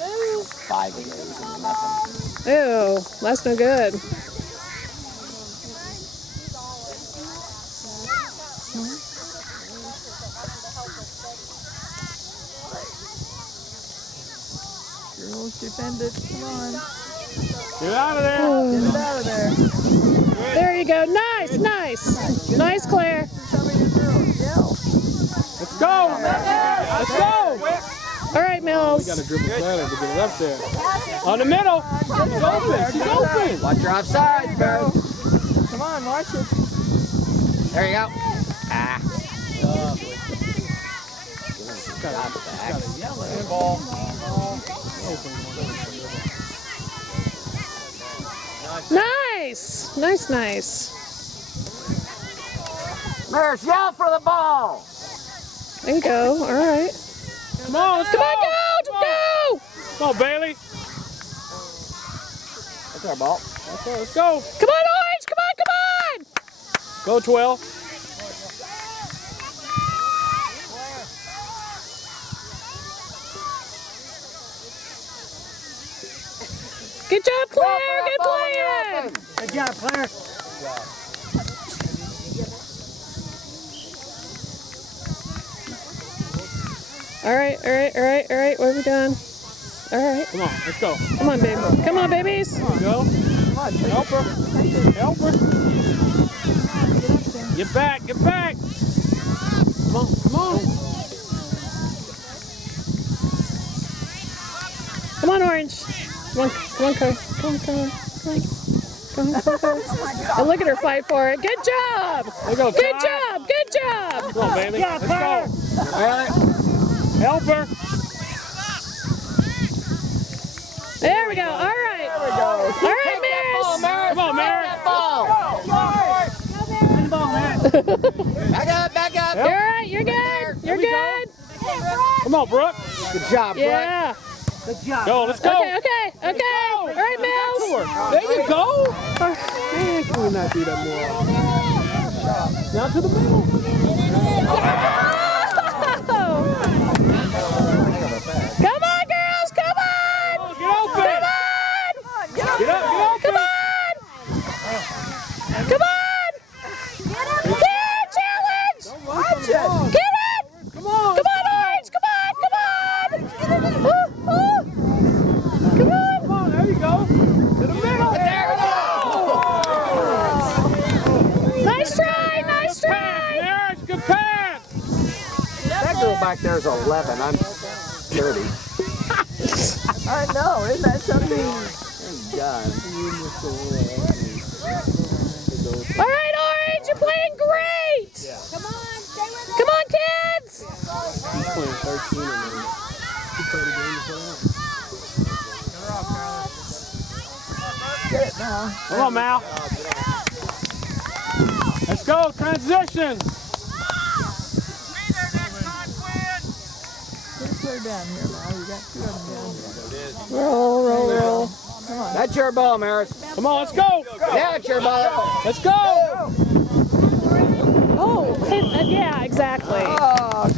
5 of those and nothing. Ew, that's no good. Girls, defend it. Come on. Get out of there. Get it out of there. There you go. Nice, nice. Nice, Claire. Some of your girls, yell. Let's go. Let's go. All right, Mills. We got to dribble better to get it up there. On the middle. She's open. She's open. Watch your offside, bro. Come on, watch it. There you go. Ah. Got a yellow ball. Nice, nice, nice. Maris, yell for the ball. There you go. All right. Come on, let's Come go. on, go, go. Come on, Bailey. That's our ball. Okay, let's go. Come on, Orange. Come on, come on. Go 12. Good job, Claire. Good playing. Good job, Claire. All right, all right, all right, all right. What have we done? All right. Come on, let's go. Come on, baby. Come on, babies. There you go. Come on, Help her. Help her. Get back, get back. Come on, come on. Come on, Orange. Come on, come on, Claire. Come on, come on, come on. Come on, come on. And look at her fight for it. Good job. There you go, Good Ty. job. Good job. Come on, Bailey. Let's go. All right. Help her. There we go. All right. There we go. All right, Maris. Come on, Mary. Back up, back up. You're all right. You're good. You're good. Come on, Brooke. Good job, Brett. Yeah. Go, let's go. Okay, okay, okay. All right, Mills. There you go. Man, can we not do that more? Down to the middle. Come on, girls. Come on. Get open. Come on. Get up, get open. Come on. Come on. Get challenge. Watch it. Get it. Come on. Come on, Orange. Come on. Come on. Come on. Come on, there you go. To the middle. There we go. Nice try. Nice try. Yes, good pass. That girl back there is 11. I'm 30. I know, isn't that something? Thank God. All right, Orange. You're playing great. Come on, stay with us. Come on, kids. He's playing 13 and then he played a game before that. Get it now. Come on, Mal. Let's go, transition. Get a player down here now. You got 2 of them down here. Roll, roll, roll. Come on. That's your ball, Maris. Come on, let's go. That's your ball. Let's go. Oh, yeah, exactly. Oh,